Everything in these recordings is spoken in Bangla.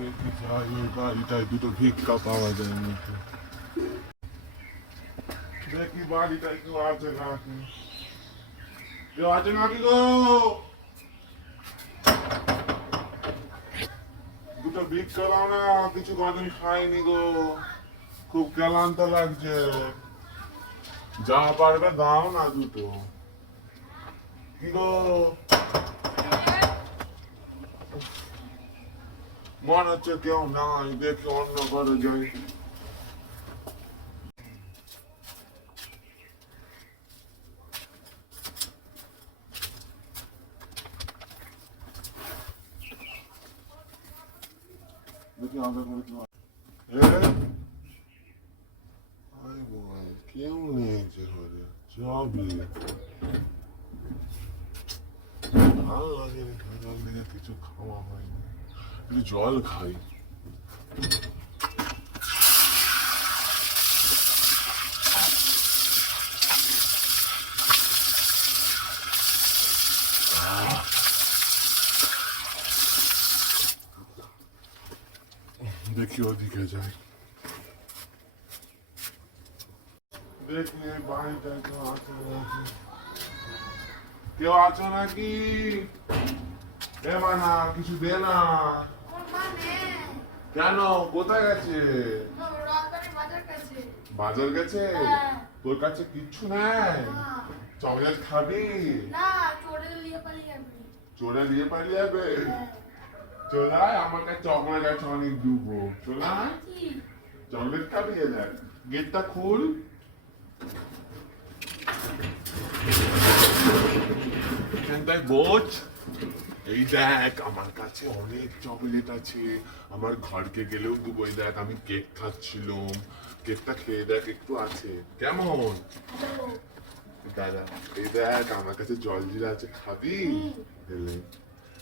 দেখি যাই ওই বাড়িটায় দুটো ভিক্ষা পাওয়া যায় নাকি। দেখি বাড়িটায় কেউ আছে নাকি, কেউ আছে নাকি গো। দুটো ভিক্ষা দাও না, কিছু কদিন খাইনি গো, খুব ক্লান্ত লাগছে। যা পারবে দাও না দুটো। কি গো, মনে হচ্ছে কেউ নাই, দেখি অন্য ঘরে যাই। দেখি আমাদের ঘরে কেউ কেউ নেই যে ঘরে, সবই ভালো লাগে না। সকাল থেকে কিছু খাওয়া হয়নি, একটু জল খাই। দেখি ওদিকে যাই, দেখি এই বাড়িটায় কেউ আছে নাকি। কেউ আছো নাকি? এ মানা, কিছু দে না। কেন, কোথায় গেছে? বাজার গেছে? তোর কাছে কিচ্ছু নাই? চকলেট খাবি? চোরে নিয়ে পালিয়ে যাবে? চলে আয়, আমার কাছে চকলেট আছে অনেক দুবো। চলে আয়, চকলেট খাবি? এলাম, গেটটা খুল। এখানটায় বোঝ, এই দেখ আমার কাছে অনেক চকলেট আছে, আমার ঘরকে গেলেও দেবো। এই দেখ আমি কেক খাচ্ছিলাম, কেকটা খেয়ে দেখ একটু আছে কেমন। দাদা এই দেখ আমার কাছে জলজিরা আছে, খাবি?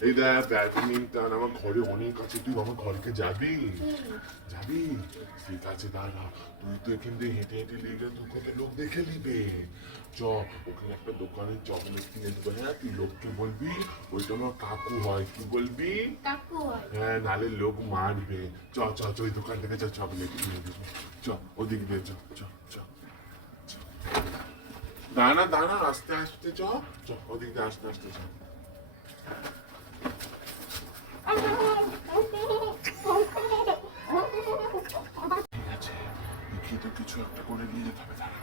এই দেখ ব্যাডমিন্টন আমার ঘরে অনেক আছে, তুই আমার ঘরকে যাবি? যাবি? ঠিক আছে দাদা, তুই তো এখান থেকে হেঁটে হেঁটে নিয়ে গেলে তোর কত লোক দেখে নিবে। চ, ওখানে একটা দোকানে চকলেট কিনে দেবো। হ্যাঁ, তুই লোককে বলবি ওইটা আমার কাকু হয়। কি বলবি? হ্যাঁ, নালে লোক মারবে। চ চ চ, ওই দোকান থেকে চ, চকলেট কিনে দেবো। চ, ওদিক দিয়ে চ চ চ। দাঁড়া দাঁড়া, আস্তে আস্তে চ চ, ওদিক দিয়ে আস্তে আস্তে চ। ঠিক আছে, তো কিছু একটা করে নিয়ে যেতে হবে। দাঁড়া,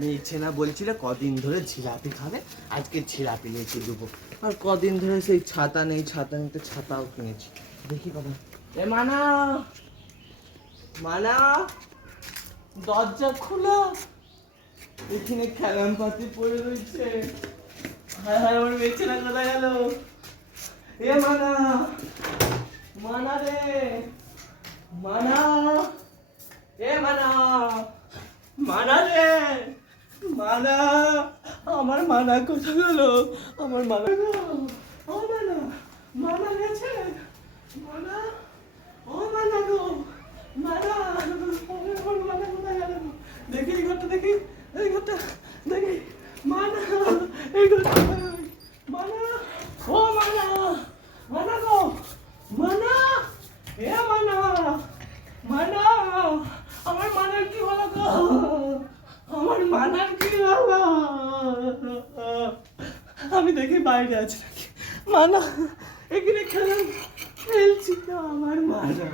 নিয়েছে না, বলছিল কদিন ধরে জিলাপি খাবে, আজকে জিলাপি নিয়েছে দেবো। আর কদিন ধরে সেই ছাতা নেই, ছাতা নিতে ছাতাও কিনেছি। দেখি কখন। এ মানা, মানা, দরজা খোলা, এখানে খেলাম পাতি পড়ে রয়েছে। হায় হায়, আমার বেছেনা কোথায় গেল? এ মানা, মানা রে, মানা, এ মানা, মানা রে, মানা, আমার মানা কোথায় গেল? আমার মানা গো, ও মানা, মানা গেছে, মানা, ও মানা গো, মানা, আমার মানা কোথায় গেল? দেখি এই ঘরটা, দেখি এই ঘরটা, দেখি মানা, এই ঘরটা, মানা, ও মানা, মানা গো, মানা, এ মানা, মানা, আমার মানার কি হলো গো? আমার মানার কি হলো? আমি দেখি বাইরে আছে নাকি। মানা, এখানে খেলছি তো। আমার মানা,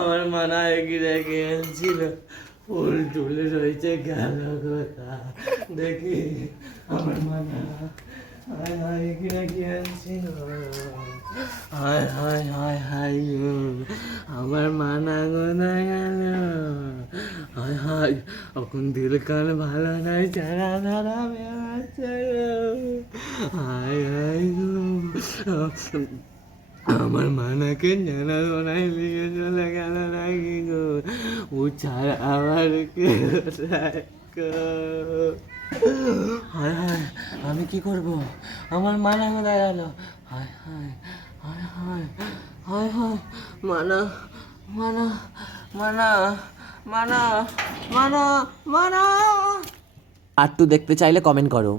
আমার মানা এখানে খেলছিল, ফুল টুলে রয়েছে, গেল কথা। দেখি আমার মানা, হায় হায় কিনা কি আনছি গো। হায় হায় হায় হায় গো, আমার মানা গোনায় গেল। হায় হায়, এখন দিল কাল ভালো নাই, চারা ধারা বেড়াচ্ছে গো। হায় হায় গো, আমার মানাকে জানা গোনায় নিয়ে চলে গেল নাকি গো। ও ছাড়া আমার কে নাই গো। হায় হায়, আমি কি করব? আমার মানা কোথায় গেল? হায় হায় হায় হায় হায় হায়, মানা মানা মানা মানা মানা মানা। আর টু দেখতে চাইলে কমেন্ট করো।